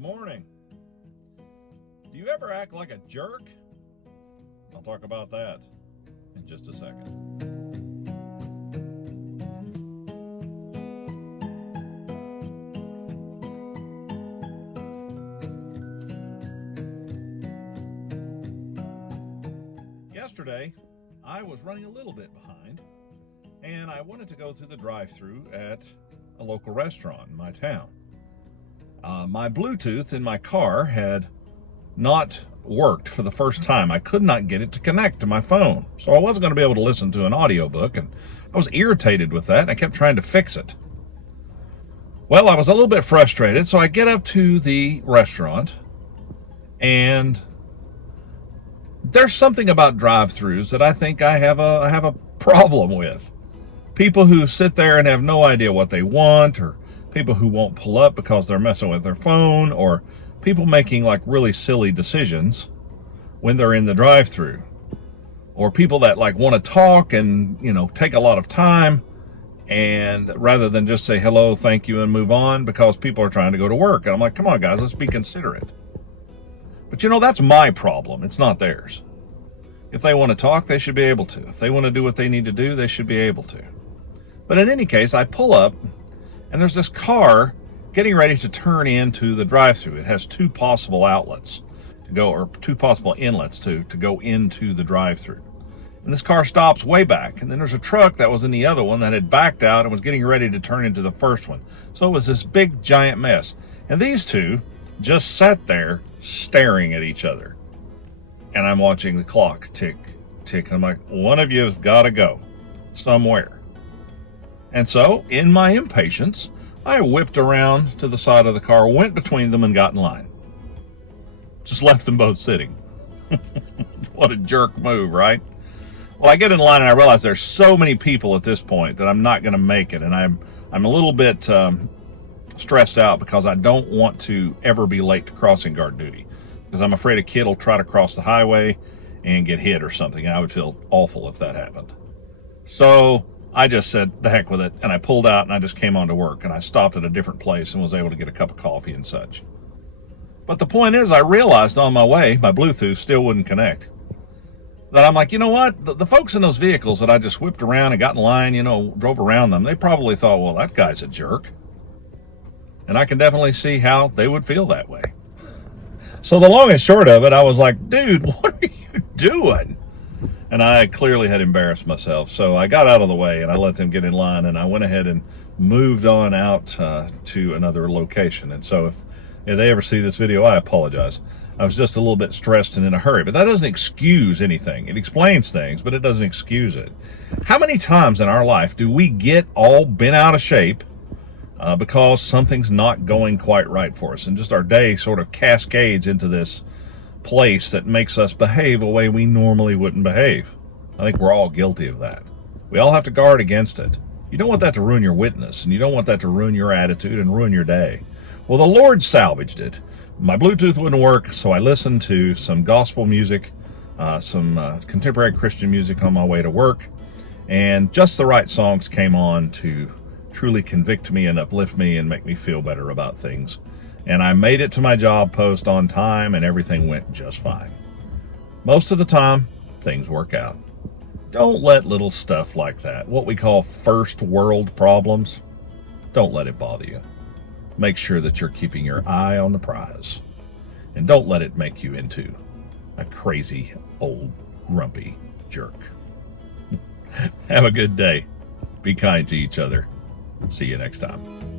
Good morning. Do you ever act like a jerk? I'll talk about that in just a second. Yesterday, I was running a little bit behind, and I wanted to go through the drive-thru at a local restaurant in my town. My Bluetooth in my car had not worked for the first time. I could not get it to connect to my phone, so I wasn't going to be able to listen to an audiobook, and I was irritated with that, and I kept trying to fix it. Well, I was a little bit frustrated, so I get up to the restaurant, and there's something about drive-thrus that I think I have a problem with. People who sit there and have no idea what they want, or people who won't pull up because they're messing with their phone, or people making like really silly decisions when they're in the drive-thru, or people that like want to talk and, take a lot of time, and rather than just say hello, thank you, and move on because people are trying to go to work. And I'm like, come on guys, let's be considerate. But that's my problem. It's not theirs. If they want to talk, they should be able to. If they want to do what they need to do, they should be able to. But in any case, I pull up, and there's this car getting ready to turn into the drive-thru. It has two possible outlets to go, or two possible inlets to go into the drive-thru. And this car stops way back, and then there's a truck that was in the other one that had backed out and was getting ready to turn into the first one. So it was this big giant mess. And these two just sat there staring at each other. And I'm watching the clock tick, tick, and I'm like, one of you has got to go somewhere. And so, in my impatience, I whipped around to the side of the car, went between them, and got in line. Just left them both sitting. What a jerk move, right? Well, I get in line and I realize there's so many people at this point that I'm not going to make it. And I'm a little bit stressed out because I don't want to ever be late to crossing guard duty, because I'm afraid a kid will try to cross the highway and get hit or something. I would feel awful if that happened. So I just said, the heck with it, and I pulled out and I just came on to work, and I stopped at a different place and was able to get a cup of coffee and such. But the point is, I realized on my way, my Bluetooth still wouldn't connect. That I'm like, you know what? The folks in those vehicles that I just whipped around and got in line, drove around them, they probably thought, well, that guy's a jerk. And I can definitely see how they would feel that way. So the long and short of it, I was like, dude, what are you doing? And I clearly had embarrassed myself. So I got out of the way and I let them get in line, and I went ahead and moved on out to another location. And so if they ever see this video, I apologize. I was just a little bit stressed and in a hurry. But that doesn't excuse anything. It explains things, but it doesn't excuse it. How many times in our life do we get all bent out of shape because something's not going quite right for us, and just our day sort of cascades into this place that makes us behave a way we normally wouldn't behave? I think we're all guilty of that. We all have to guard against it. You don't want that to ruin your witness, and you don't want that to ruin your attitude and ruin your day. Well, the Lord salvaged it. My Bluetooth wouldn't work, so I listened to some gospel music, some contemporary Christian music on my way to work, and just the right songs came on to truly convict me and uplift me and make me feel better about things. And I made it to my job post on time, and everything went just fine. Most of the time, things work out. Don't let little stuff like that, what we call first world problems, don't let it bother you. Make sure that you're keeping your eye on the prize. And don't let it make you into a crazy, old, grumpy jerk. Have a good day. Be kind to each other. See you next time.